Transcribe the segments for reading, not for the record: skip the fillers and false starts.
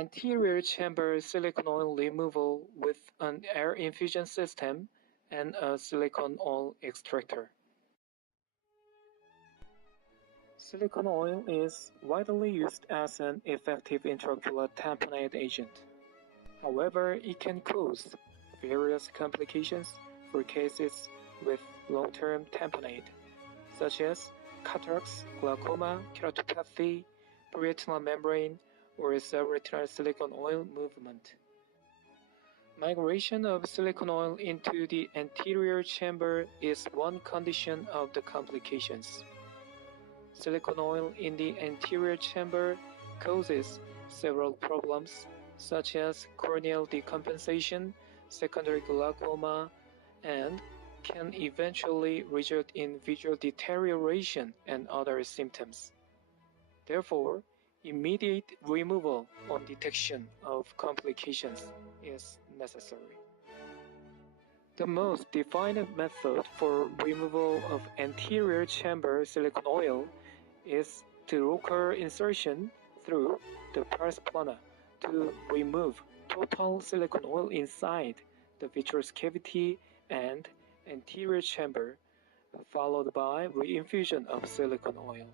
Anterior chamber silicone oil removal with an air infusion system and a silicone oil extractor. Silicone oil is widely used as an effective intraocular tamponade agent. However, it can cause various complications for cases with long-term tamponade, such as cataracts, glaucoma, keratopathy, retinal membrane, or subretinal silicone oil movement. Migration of silicone oil into the anterior chamber is one condition of the complications. Silicone oil in the anterior chamber causes several problems such as corneal decompensation, secondary glaucoma, and can eventually result in visual deterioration and other symptoms. Therefore, immediate removal on detection of complications is necessary. The most defined method for removal of anterior chamber silicone oil is trocar insertion through the pars plana to remove total silicone oil inside the vitreous cavity and anterior chamber, followed by reinfusion of silicone oil.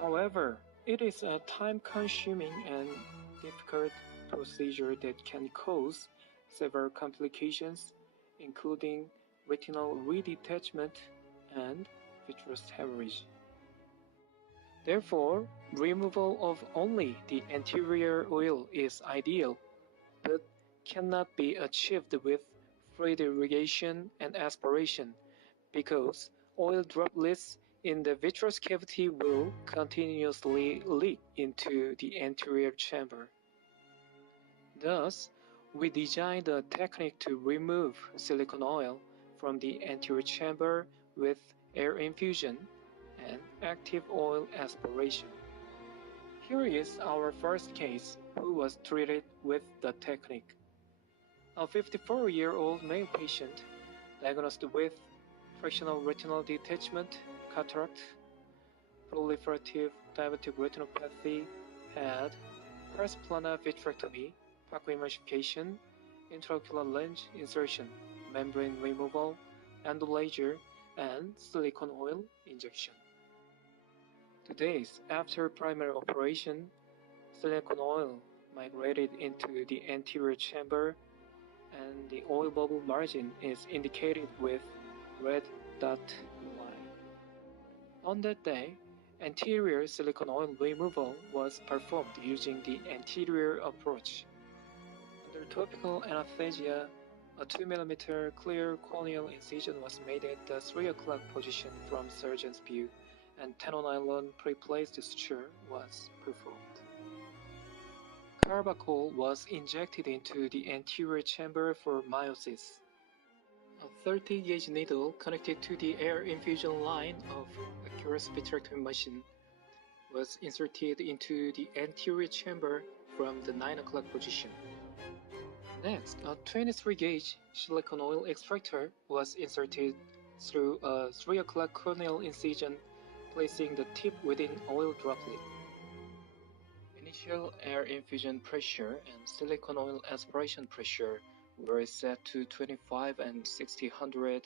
However, it is a time-consuming and difficult procedure that can cause several complications, including retinal redetachment and vitreous hemorrhage. Therefore, removal of only the anterior oil is ideal, but cannot be achieved with fluid irrigation and aspiration because oil droplets in the vitreous cavity will continuously leak into the anterior chamber. Thus, we designed a technique to remove silicone oil from the anterior chamber with air infusion and active oil aspiration. Here is our first case who was treated with the technique. A 54-year-old male patient diagnosed with fractional retinal detachment, cataract, proliferative diabetic retinopathy, had pars plana vitrectomy, phacoemulsification, intraocular lens insertion, membrane removal, endolaser, and silicone oil injection. 2 days after primary operation, silicone oil migrated into the anterior chamber and the oil bubble margin is indicated with red dot line. On that day, anterior silicone oil removal was performed using the anterior approach. Under topical anesthesia, a 2 mm clear corneal incision was made at the 3 o'clock position from surgeon's view, and tenonylon pre-placed suture was performed. Carbachol was injected into the anterior chamber for meiosis. A 30-gauge needle connected to the air infusion line of a Curis vitrectomy machine was inserted into the anterior chamber from the 9 o'clock position. Next, a 23-gauge silicone oil extractor was inserted through a 3 o'clock corneal incision, placing the tip within oil droplet. Initial air infusion pressure and silicone oil aspiration pressure were set to 25 and 6000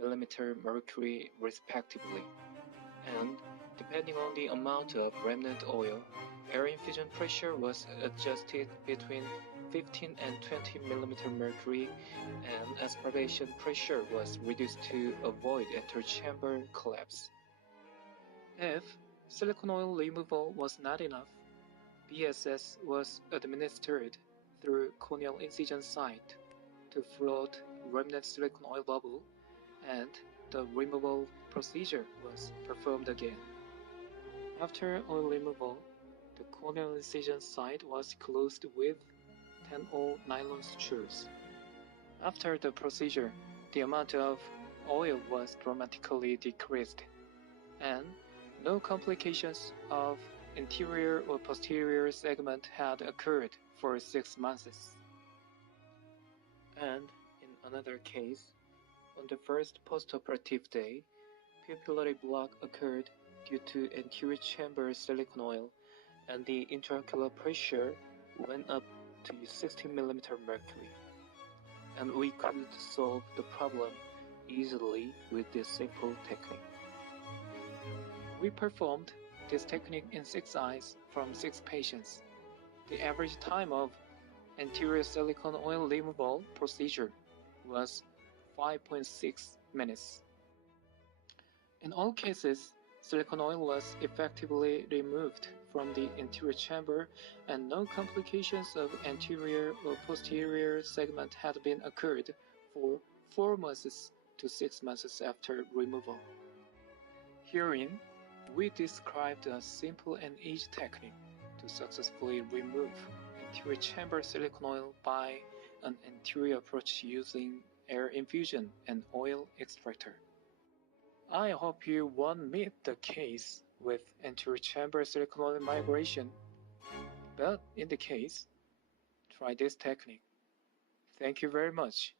mm mercury respectively, and depending on the amount of remnant oil, air infusion pressure was adjusted between 15 and 20 mm mercury, and aspiration pressure was reduced to avoid interchamber collapse. If silicone oil removal was not enough, BSS was administered through corneal incision site to float remnant silicone oil bubble, and the removal procedure was performed again. After oil removal, the corneal incision site was closed with 10-0 nylon sutures. After the procedure, the amount of oil was dramatically decreased, and no complications of anterior or posterior segment had occurred for 6 months. And in another case, on the first postoperative day, pupillary block occurred due to anterior chamber silicone oil, and the intraocular pressure went up to 60 mm mercury, and we could solve the problem easily with this simple technique. We performed this technique in 6 eyes from 6 patients. The average time of anterior silicone oil removal procedure was 5.6 minutes. In all cases, silicone oil was effectively removed from the anterior chamber and no complications of anterior or posterior segment had been occurred for 4 months to 6 months after removal. Herein, we described a simple and easy technique to successfully remove anterior chamber silicone oil by an anterior approach using air infusion and oil extractor. I hope you won't meet the case with anterior chamber silicone oil migration, but in the case, try this technique. Thank you very much.